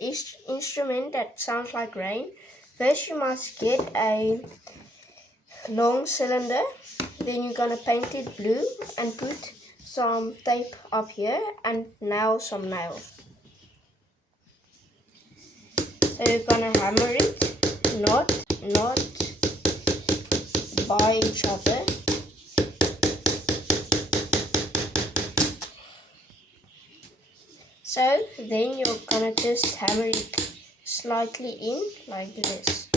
instrument that sounds like rain. First you must get a long cylinder, then you're gonna paint it blue and put some tape up here and nail some nails. So you're gonna hammer it, not by each other. So then you're gonna just hammer it slightly in like this.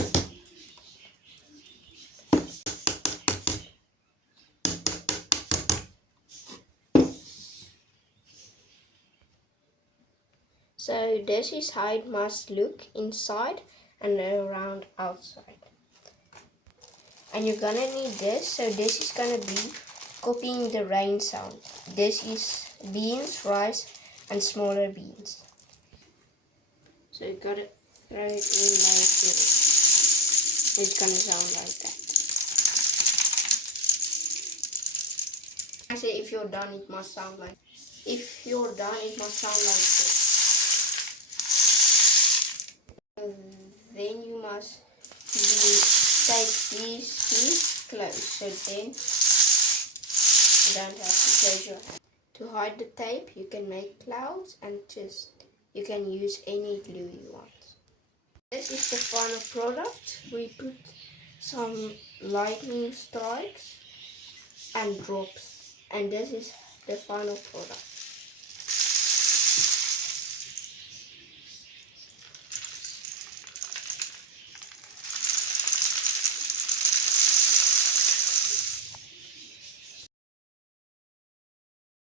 So this is how it must look inside and around outside. And you're gonna need this, so this is gonna be copying the rain sound. This is beans, rice and smaller beans. So you gotta throw it in like this. It's gonna sound like that. I say if you're done it must sound like, if you're done it must sound like this. Then you must take these close, so then you don't have to close your hand. To hide the tape you can make clouds and you can use any glue you want. This is the final product. We put some lightning strikes and drops, and this is the final product.